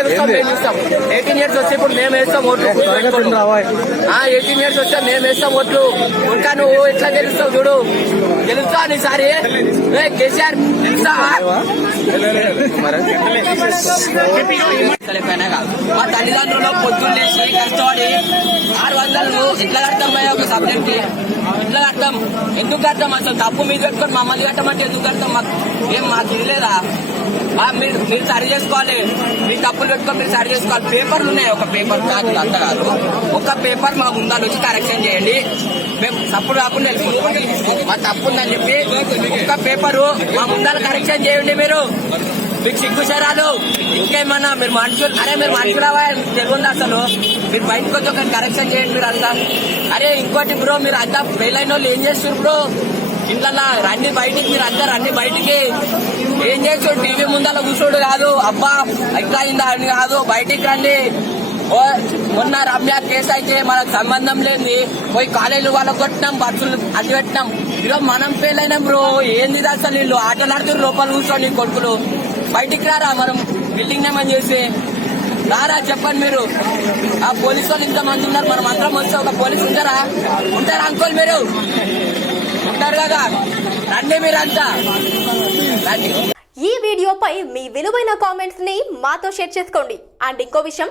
గెలుస్తాం మేము చూస్తాం. ఎయిటీన్ ఇయర్స్ వచ్చి ఇప్పుడు మేము వేస్తాం ఓట్లు. ఎయిటీన్ ఇయర్స్ వస్తే మేము వేస్తాం ఓట్లు. ఇంకా నువ్వు ఎట్లా గెలుస్తావు చూడు. గెలుస్తా ఈసారి ఏ కేసీఆర్ గెలుస్తావా? మా తల్లిదండ్రులు పొద్దున్న కష్టపడి ఆరు వందలు ఎట్లా కడతాం ఒక సబ్జెక్ట్కి ఎట్లా కడతాం ఎందుకు కడతాం అసలు తప్పు మీద పెట్టుకొని మమ్మల్ని కట్టమంటే ఎందుకు కడతాం మాకు ఏం మాకు తెలియలేదా మీరు మీరు సరి చేసుకోవాలి మీ తప్పులు పెట్టుకొని మీరు సరి చేసుకోవాలి పేపర్లు ఉన్నాయి ఒక పేపర్ కాదు అంత కాదు ఒక పేపర్ మా ముందాలు వచ్చి కరెక్షన్ చేయండి మేము తప్పుడు రాకుండా వెళ్ళిపోతాం మా తప్పు ఉందని చెప్పి ఒక పేపరు మా ముందర కరెక్షన్ చేయండి మీరు. మీకు సిగ్గుసారాలు ఇంకేమన్నా మీరు మనుషులు అరే మీరు మనుషులవా తెలియదు అసలు? మీరు బయటకు వచ్చి ఒక కరెక్షన్ చేయండి మీరు అంతా. అరే ఇంకోటి బ్రో మీరు అంతా ఫెయిల్ అయిన వాళ్ళు ఏం చేస్తారు బ్రో ఇంట్లో రండి బయటికి మీరు అంతా రండి బయటికి. ఏం చేస్తాడు టీవీ ముందర కూర్చోడు కాదు. అబ్బా ఎట్లా అయిందా అని కాదు. బయటికి రండి. మొన్న రమ్య కేసు అయితే మనకు సంబంధం లేని పోయి కాలేజీలు వాళ్ళకి కొట్టినాం బస్సులు అడ్డు పెట్టినాం. ఈరోజు మనం ఫెయిల్ అయినాం బ్రో. ఏంది అసలు వీళ్ళు? ఆటలు ఆడుతున్నారు లోపల కూర్చోండి కొడుకులు. బయటికి రారా మనం? బిల్డింగ్ ఏమని చేసి. రారా చెప్పండి మీరు. ఆ పోలీసు వాళ్ళు ఇంతమంది ఉన్నారు మనం అందరం వస్తే ఒక పోలీసు ఉంటారా? ఉంటారా అంకోల్ మీరు? ఉంటారు కదా. రండి మీరంతా. రండి. ఈ వీడియోపై మీ విలువైన కామెంట్స్ని మాతో షేర్ చేసుకోండి. అండ్ ఇంకో విషయం